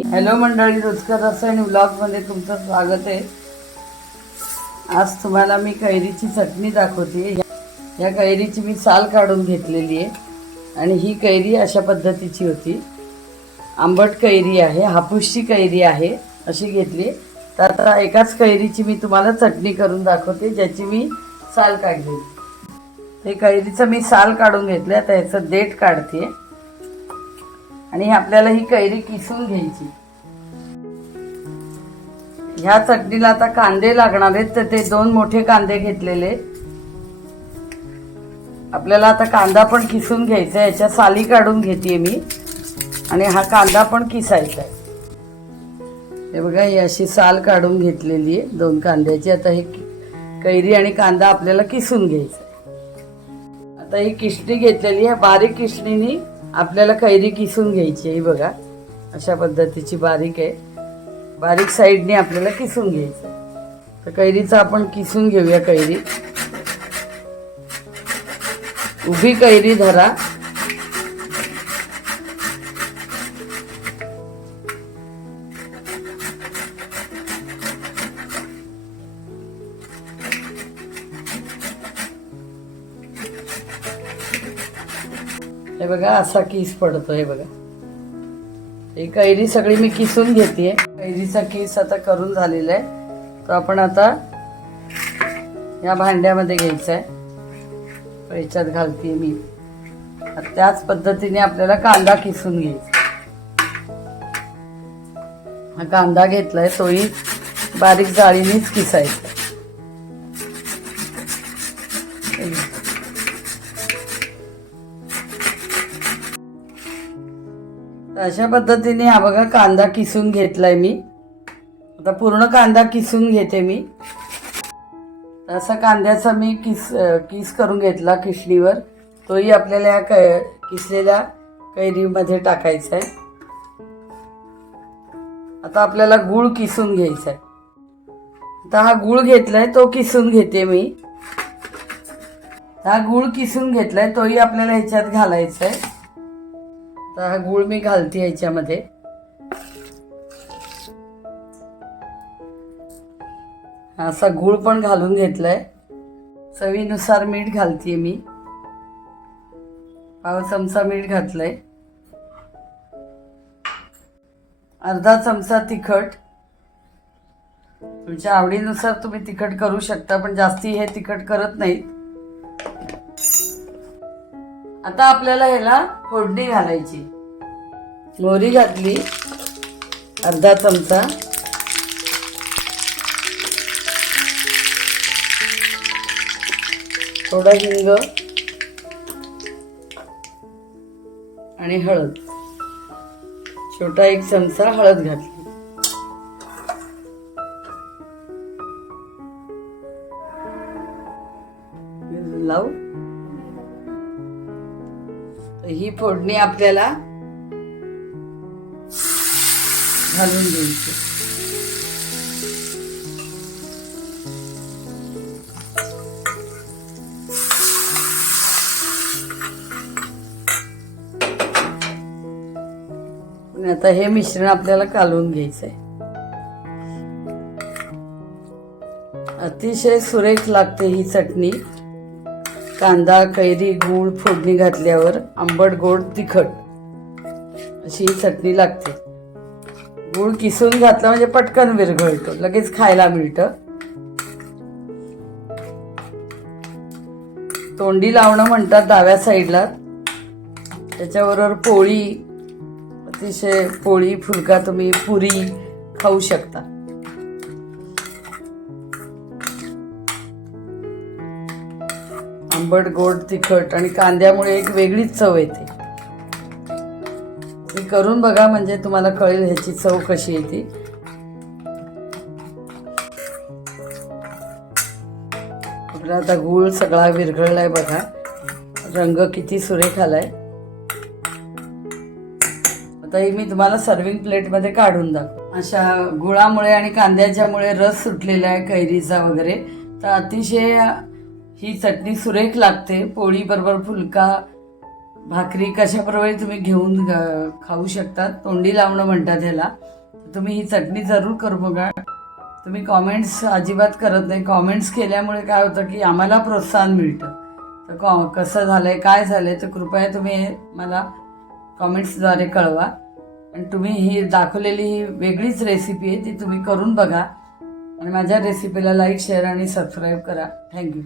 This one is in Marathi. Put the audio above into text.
हॅलो मंडळी, रुचकर रसायन व्लॉगमध्ये तुमचं स्वागत आहे। आज तुम्हाला मी कैरीची चटणी दाखवते। या कैरीची मी साल काढून घेतलेली आहे आणि ही कैरी अशा पद्धतीची होती। आंबट कैरी आहे, हापूसची कैरी आहे अशी घेतली। तर आता एकाच कैरीची मी तुम्हाला चटणी करून दाखवते ज्याची मी साल काढली। ते कैरीचं मी साल काढून घेतलं। आता याचं देठ काढते आणि आपल्याला ही कैरी किसून घ्यायची। ह्या चटणीला आता कांदे लागणार आहेत, तर ते 2 मोठे कांदे घेतलेले। आपल्याला आता कांदा पण किसून घ्यायचा आहे। याच्या साली काढून घेते मी आणि हा कांदा पण किसायचा आहे। हे बघा, ही अशी साल काढून घेतलेली आहे 2 कांद्याची। आता हे कैरी आणि कांदा आपल्याला किसून घ्यायचा आहे। आता ही किसणी घेतलेली आहे, बारीक किसणीने आपल्याला कैरी किसून घ्यायची आहे। बघा, अशा पद्धतीची बारीक आहे। बारीक साईडने आपल्याला किसून घ्यायचं। तर कैरीचं आपण किसून घेऊया। कैरी उभी कैरी धरा। हे बघा, असा किस पडतो। हे बघा, ही कैरी सगळी मी किसून घेते। कैरीचा किस आता करून झालेला आहे। तो आपण आता या भांड्यामध्ये घ्यायचा आहे। याच्यात घालते मी। त्याच पद्धतीने आपल्याला कांदा किसून घ्यायचा। हा कांदा घेतलाय, तोही बारीक जाळीनेच किसायचा। अशा पद्धतीने हा बघा कांदा किसून घेतलाय मी। आता पूर्ण कांदा किसून घेते मी। असा कांद्याचा मी किस करून घेतला किसणीवर। तोही आपल्याला या किसलेल्या कैरीमध्ये टाकायचा आहे। आता आपल्याला गूळ किसून घ्यायचा आहे। आता हा गूळ घेतलाय, तो किसून घेते मी। हा गूळ किसून घेतलाय, तोही आपल्याला ह्याच्यात घालायचा आहे। तर हा गूळ मी घालते याच्यामध्ये। असा गूळ पण घालून घेतलाय। चवीनुसार मीठ घालते मी। पाव चमचा मीठ घातलंय। अर्धा चमचा तिखट। तुमच्या आवडीनुसार तुम्ही तिखट करू शकता, पण जास्ती हे तिखट करत नाहीत। आता आपल्याला ह्याला फोडणी घालायची। मोहरी घातली अर्धा चमचा, थोडा हिंग आणि हळद। छोटा 1 चमचा हळद घातली। लावू। ही फोडणी आपल्याला घालून द्यायची। आता हे मिश्रण आपल्याला कालवून घ्यायचंय। अतिशय सुरेख लागते ही चटणी। कांदा, कैरी, गूळ फोडणी घातल्यावर आंबट, गोड, तिखट अशी ही चटणी लागते। गूळ किसून घातला म्हणजे पटकन विरघळतो, लगेच खायला मिळतं। तोंडी लावणं म्हणतात डाव्या साईडला। त्याच्याबरोबर पोळी, अतिशय पोळी, फुलका, तुम्ही पुरी खाऊ शकता। आंबट, गोड, तिखट आणि कांद्यामुळे एक वेगळीच चव येते। हे करून बघा, म्हणजे तुम्हाला कळेल ह्याची चव कशी येते। आपला आता गूळ सगळा विरघळलाय बघा, रंग किती सुरेख आलाय। आता ही मी तुम्हाला सर्विंग प्लेटमध्ये काढून दाखव। अशा गुळामुळे आणि कांद्याच्यामुळे रस सुटलेला आहे कैरीचा वगैरे, तर अतिशय ही चटणी सुरेख लागते। पोळी बरोबर, फुलका भाकरी कशाप्रमाणे तुम्ही घेऊन खाऊ शकता, तोंडी लावणं म्हणतात ह्याला. तुम्ही ही चटणी जरूर करू बघा. तुम्ही कॉमेंट्स अजिबात करत नाही. कॉमेंट्स केल्यामुळे काय होतं की आम्हाला प्रोत्साहन मिळतं. तर कसं झालं आहे, काय झालं आहे, तर कृपया तुम्ही मला कॉमेंट्सद्वारे कळवा. आणि तुम्ही ही दाखवलेली ही वेगळीच रेसिपी आहे, ती तुम्ही करून बघा आणि माझ्या रेसिपीला लाईक, शेअर आणि सबस्क्राईब करा. थँक्यू.